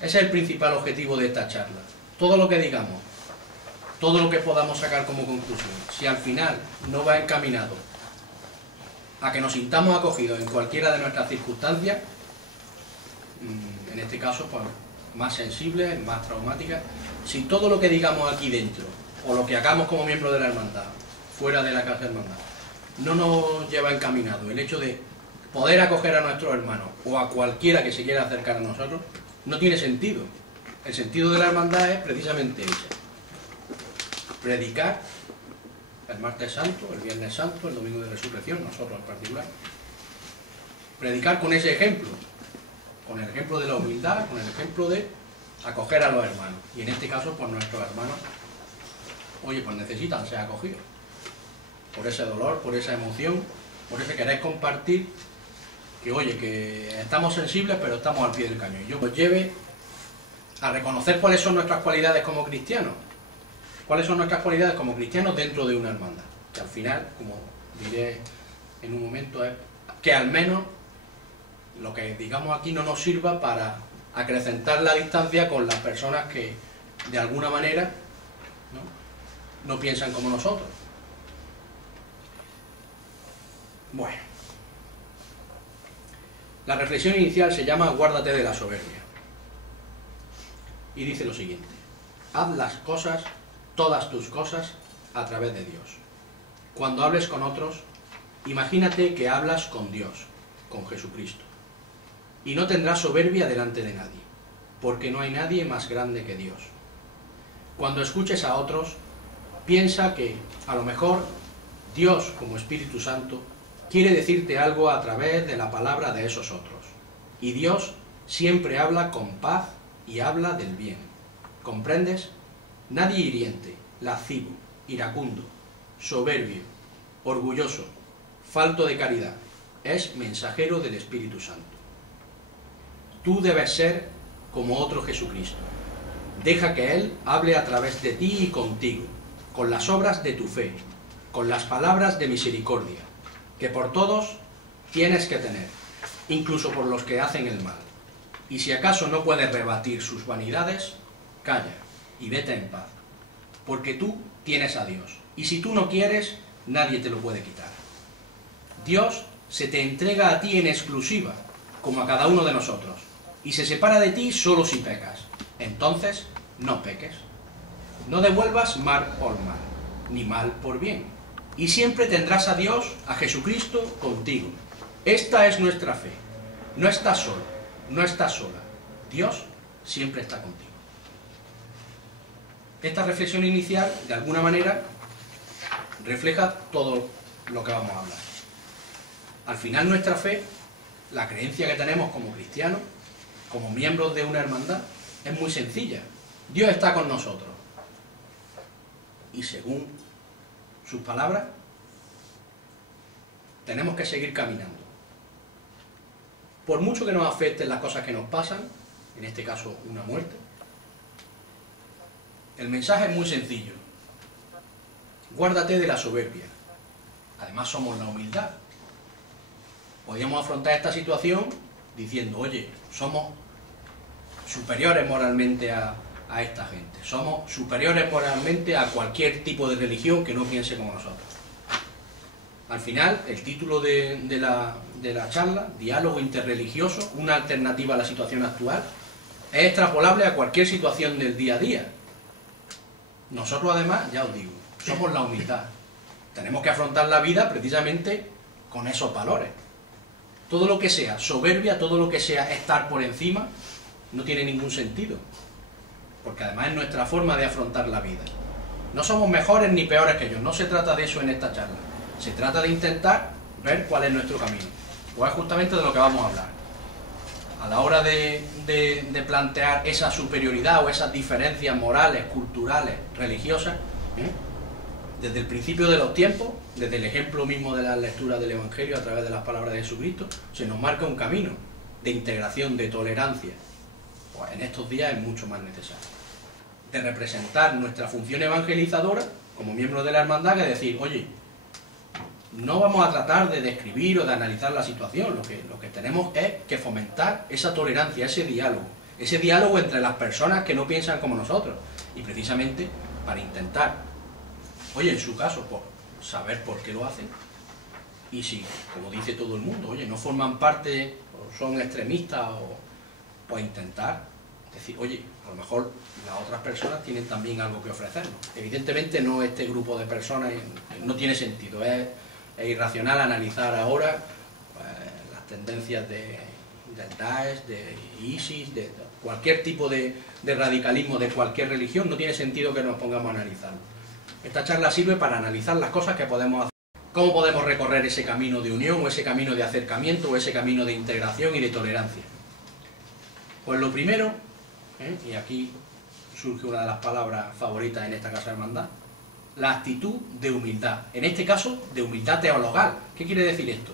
Ese es el principal objetivo de esta charla. Todo lo que digamos, todo lo que podamos sacar como conclusión, si al final no va encaminado a que nos sintamos acogidos en cualquiera de nuestras circunstancias, en este caso pues, más sensibles, más traumáticas, si todo lo que digamos aquí dentro, o lo que hagamos como miembros de la hermandad, fuera de la casa de hermandad, no nos lleva encaminado el hecho de poder acoger a nuestros hermanos o a cualquiera que se quiera acercar a nosotros, no tiene sentido. El sentido de la hermandad es precisamente ese: predicar el martes santo, el viernes santo, el domingo de resurrección, nosotros en particular, predicar con ese ejemplo, con el ejemplo de la humildad, con el ejemplo de acoger a los hermanos, y en este caso pues nuestros hermanos, oye, pues necesitan ser acogidos por ese dolor, por esa emoción, por ese querer compartir, que oye, que estamos sensibles pero estamos al pie del cañón. Yo nos lleve a reconocer cuáles son nuestras cualidades como cristianos, cuáles son nuestras cualidades como cristianos dentro de una hermandad, que al final, como diré en un momento, es que al menos lo que digamos aquí no nos sirva para acrecentar la distancia con las personas que de alguna manera no piensan como nosotros. Bueno, la reflexión inicial se llama Guárdate de la soberbia, y dice lo siguiente: haz las cosas, todas tus cosas, a través de Dios. Cuando hables con otros, imagínate que hablas con Dios, con Jesucristo, y no tendrás soberbia delante de nadie, porque no hay nadie más grande que Dios. Cuando escuches a otros, piensa que, a lo mejor, Dios, como Espíritu Santo, quiere decirte algo a través de la palabra de esos otros. Y Dios siempre habla con paz y habla del bien. ¿Comprendes? Nadie hiriente, lascivo, iracundo, soberbio, orgulloso, falto de caridad, es mensajero del Espíritu Santo. Tú debes ser como otro Jesucristo. Deja que Él hable a través de ti y contigo, con las obras de tu fe, con las palabras de misericordia, que por todos tienes que tener, incluso por los que hacen el mal. Y si acaso no puedes rebatir sus vanidades, calla y vete en paz, porque tú tienes a Dios, y si tú no quieres, nadie te lo puede quitar. Dios se te entrega a ti en exclusiva, como a cada uno de nosotros, y se separa de ti solo si pecas. Entonces, no peques. No devuelvas mal por mal, ni mal por bien. Y siempre tendrás a Dios, a Jesucristo, contigo. Esta es nuestra fe. No estás solo, no estás sola. Dios siempre está contigo. Esta reflexión inicial, de alguna manera, refleja todo lo que vamos a hablar. Al final, nuestra fe, la creencia que tenemos como cristianos, como miembros de una hermandad, es muy sencilla. Dios está con nosotros. Y según sus palabras, tenemos que seguir caminando. Por mucho que nos afecten las cosas que nos pasan, en este caso una muerte, el mensaje es muy sencillo: guárdate de la soberbia. Además somos la humildad. Podríamos afrontar esta situación diciendo, oye, somos superiores moralmente a esta gente, somos superiores moralmente a cualquier tipo de religión que no piense como nosotros. Al final, el título de la charla, Diálogo Interreligioso, una alternativa a la situación actual, es extrapolable a cualquier situación del día a día. Nosotros además, ya os digo, somos la humildad. Tenemos que afrontar la vida precisamente con esos valores. Todo lo que sea soberbia, todo lo que sea estar por encima, no tiene ningún sentido. Porque además es nuestra forma de afrontar la vida. No somos mejores ni peores que ellos, no se trata de eso en esta charla. Se trata de intentar ver cuál es nuestro camino. Pues es justamente de lo que vamos a hablar. A la hora de plantear esa superioridad o esas diferencias morales, culturales, religiosas, desde el principio de los tiempos, desde el ejemplo mismo de la lectura del Evangelio a través de las palabras de Jesucristo, se nos marca un camino de integración, de tolerancia. Pues en estos días es mucho más necesario. De representar nuestra función evangelizadora como miembros de la hermandad, que decir, oye, no vamos a tratar de describir o de analizar la situación, lo que tenemos es que fomentar esa tolerancia, ese diálogo, ese diálogo entre las personas que no piensan como nosotros, y precisamente para intentar, oye, en su caso, por saber por qué lo hacen, y si, como dice todo el mundo, oye, no forman parte, o son extremistas, o pues intentar decir, oye, a lo mejor las otras personas tienen también algo que ofrecernos. Evidentemente no este grupo de personas, no tiene sentido, es irracional analizar ahora las tendencias del Daesh, de ISIS, de cualquier tipo de radicalismo de cualquier religión, no tiene sentido que nos pongamos a analizarlo. Esta charla sirve para analizar las cosas que podemos hacer, cómo podemos recorrer ese camino de unión, o ese camino de acercamiento, o ese camino de integración y de tolerancia. Pues lo primero, y aquí surge una de las palabras favoritas en esta Casa Hermandad, la actitud de humildad, en este caso de humildad teologal. ¿Qué quiere decir esto?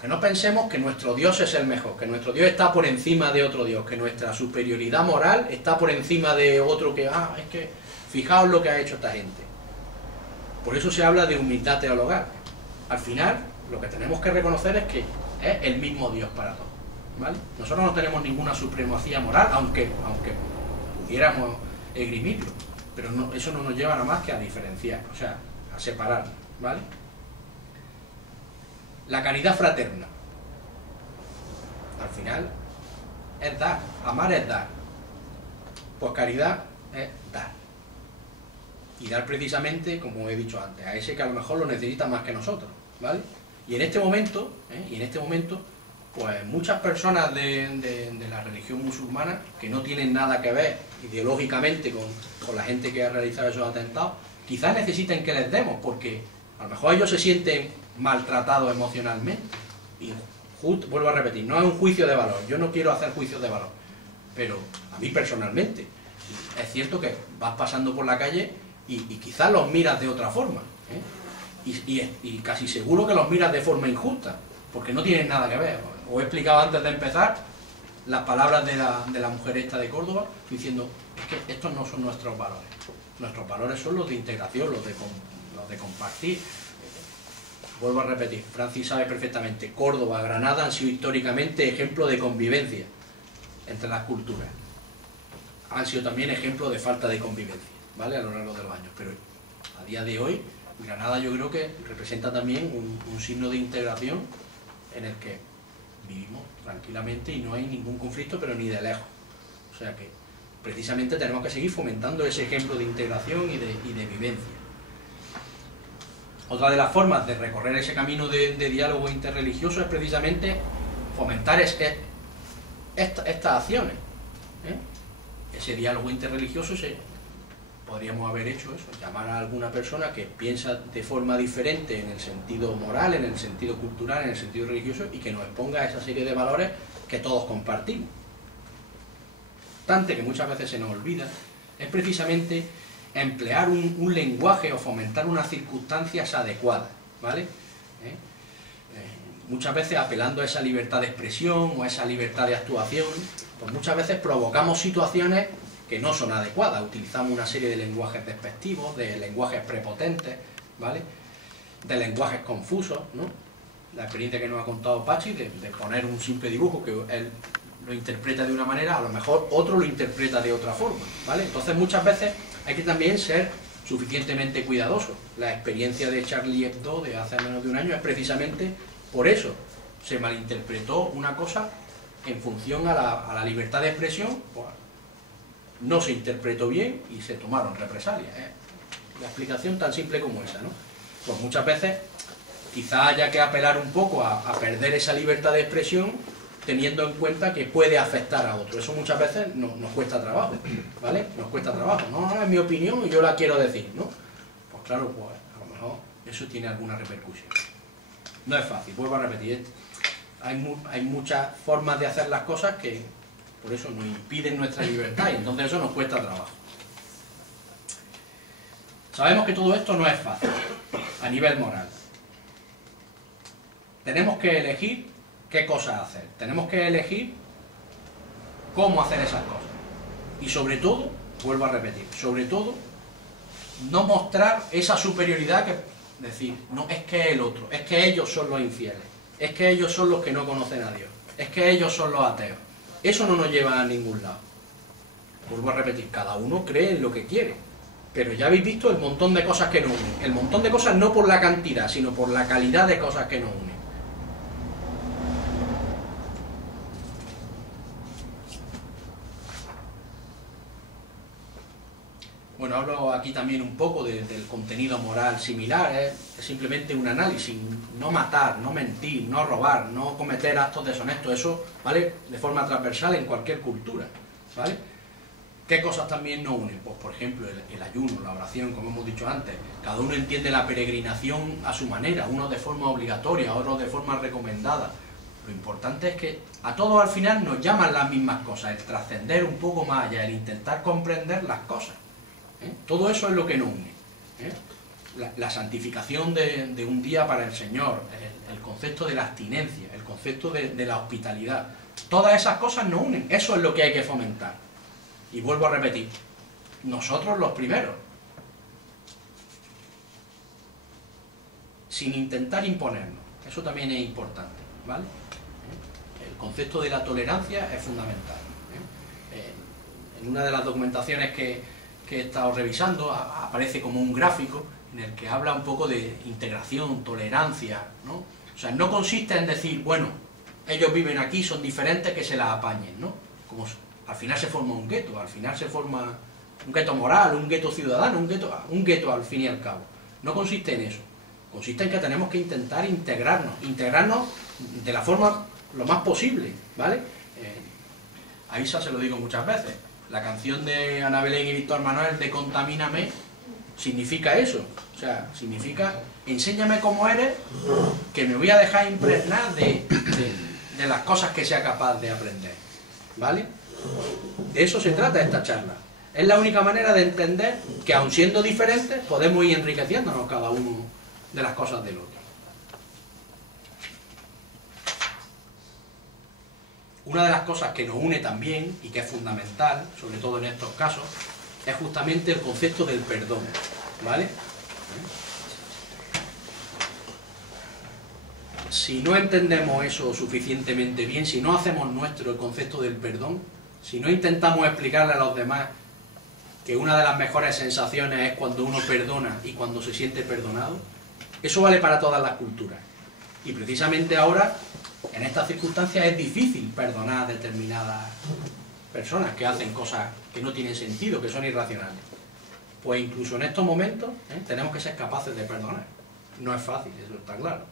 Que no pensemos que nuestro Dios es el mejor, que nuestro Dios está por encima de otro Dios, que nuestra superioridad moral está por encima de otro que, es que, fijaos lo que ha hecho esta gente. Por eso se habla de humildad teologal. Al final, lo que tenemos que reconocer es que es el mismo Dios para todos, ¿vale? Nosotros no tenemos ninguna supremacía moral, aunque pudiéramos esgrimirlo, pero no, eso no nos lleva nada más que a diferenciar, o sea, a separar, ¿vale? La caridad fraterna, al final, es dar, amar es dar, pues caridad es dar, y dar precisamente, como he dicho antes, a ese que a lo mejor lo necesita más que nosotros, ¿vale? Y en este momento, pues muchas personas de la religión musulmana, que no tienen nada que ver ideológicamente con la gente que ha realizado esos atentados, quizás necesiten que les demos, porque a lo mejor ellos se sienten maltratados emocionalmente. Y vuelvo a repetir, no es un juicio de valor, yo no quiero hacer juicios de valor, pero a mí personalmente, es cierto que vas pasando por la calle y quizás los miras de otra forma, y casi seguro que los miras de forma injusta, porque no tienen nada que ver. Os he explicado antes de empezar las palabras de la mujer esta de Córdoba, diciendo, es que estos no son nuestros valores son los de integración, los de compartir. Vuelvo a repetir, Francis sabe perfectamente, Córdoba, Granada han sido históricamente ejemplo de convivencia entre las culturas. Han sido también ejemplo de falta de convivencia, ¿vale? A lo largo de los años, pero a día de hoy, Granada yo creo que representa también un signo de integración en el que vivimos tranquilamente y no hay ningún conflicto, pero ni de lejos. O sea que precisamente tenemos que seguir fomentando ese ejemplo de integración y de vivencia. Otra de las formas de recorrer ese camino de diálogo interreligioso es precisamente fomentar estas acciones. Ese diálogo interreligioso podríamos haber hecho eso, llamar a alguna persona que piensa de forma diferente en el sentido moral, en el sentido cultural, en el sentido religioso, y que nos exponga a esa serie de valores que todos compartimos. Obstante, que muchas veces se nos olvida, es precisamente emplear un lenguaje o fomentar unas circunstancias adecuadas, ¿vale? Muchas veces apelando a esa libertad de expresión o a esa libertad de actuación, pues muchas veces provocamos situaciones que no son adecuadas, utilizamos una serie de lenguajes despectivos, de lenguajes prepotentes, ¿vale? De lenguajes confusos, ¿no? La experiencia que nos ha contado Pachi de poner un simple dibujo que él lo interpreta de una manera, a lo mejor otro lo interpreta de otra forma, ¿vale? Entonces muchas veces hay que también ser suficientemente cuidadoso. La experiencia de Charlie Hebdo de hace menos de un año es precisamente por eso. Se malinterpretó una cosa en función a la libertad de expresión, pues, no se interpretó bien y se tomaron represalias. La explicación tan simple como esa, ¿no? Pues muchas veces quizá haya que apelar un poco a perder esa libertad de expresión, teniendo en cuenta que puede afectar a otro. Eso muchas veces nos cuesta trabajo, ¿vale? Nos cuesta trabajo. No, es mi opinión y yo la quiero decir, ¿no? Pues claro, pues a lo mejor eso tiene alguna repercusión. No es fácil, vuelvo a repetir. Hay muchas formas de hacer las cosas que por eso nos impiden nuestra libertad y entonces eso nos cuesta trabajo. Sabemos que todo esto no es fácil a nivel moral. Tenemos que elegir qué cosas hacer. Tenemos que elegir cómo hacer esas cosas. Y sobre todo, vuelvo a repetir, sobre todo, no mostrar esa superioridad que decir, no, es que es el otro, es que ellos son los infieles, es que ellos son los que no conocen a Dios, es que ellos son los ateos. eso no nos lleva a ningún lado. Vuelvo a repetir, cada uno cree en lo que quiere, pero ya habéis visto el montón de cosas que nos unen. El montón de cosas no por la cantidad, sino por la calidad de cosas que nos unen. Bueno, hablo aquí también un poco del contenido moral similar, es simplemente un análisis, no matar, no mentir, no robar, no cometer actos deshonestos, eso, ¿vale? De forma transversal en cualquier cultura, ¿vale? ¿Qué cosas también nos unen? Pues, por ejemplo, el ayuno, la oración, como hemos dicho antes. Cada uno entiende la peregrinación a su manera, unos de forma obligatoria, otros de forma recomendada. Lo importante es que a todos al final nos llaman las mismas cosas, el trascender un poco más allá, el intentar comprender las cosas. Todo eso es lo que nos une. La santificación de un día para el Señor, el concepto de la abstinencia, el concepto de la hospitalidad. Todas esas cosas nos unen, eso es lo que hay que fomentar. Y vuelvo a repetir, nosotros los primeros, sin intentar imponernos, eso también es importante, ¿vale? El concepto de la tolerancia es fundamental. En una de las documentaciones que he estado revisando aparece como un gráfico en el que habla un poco de integración, tolerancia, ¿no? O sea, no consiste en decir, bueno, ellos viven aquí, son diferentes, que se las apañen, ¿no? Como al final se forma un gueto, al final se forma un gueto moral, un gueto ciudadano, un gueto al fin y al cabo. No consiste en eso, consiste en que tenemos que intentar integrarnos de la forma lo más posible, ¿vale? A Isa se lo digo muchas veces, la canción de Ana Belén y Víctor Manuel de Contamíname significa eso, o sea, significa enséñame cómo eres, que me voy a dejar impregnar de las cosas que sea capaz de aprender, ¿vale? De eso se trata esta charla. Es la única manera de entender que aun siendo diferentes podemos ir enriqueciéndonos cada uno de las cosas del otro. Una de las cosas que nos une también y que es fundamental, sobre todo en estos casos, es justamente el concepto del perdón, ¿vale? Si no entendemos eso suficientemente bien, si no hacemos nuestro el concepto del perdón, si no intentamos explicarle a los demás que una de las mejores sensaciones es cuando uno perdona y cuando se siente perdonado, eso vale para todas las culturas. Y precisamente ahora, en estas circunstancias, es difícil perdonar a determinadas personas que hacen cosas que no tienen sentido, que son irracionales. Pues incluso en estos momentos tenemos que ser capaces de perdonar. No es fácil, eso está claro.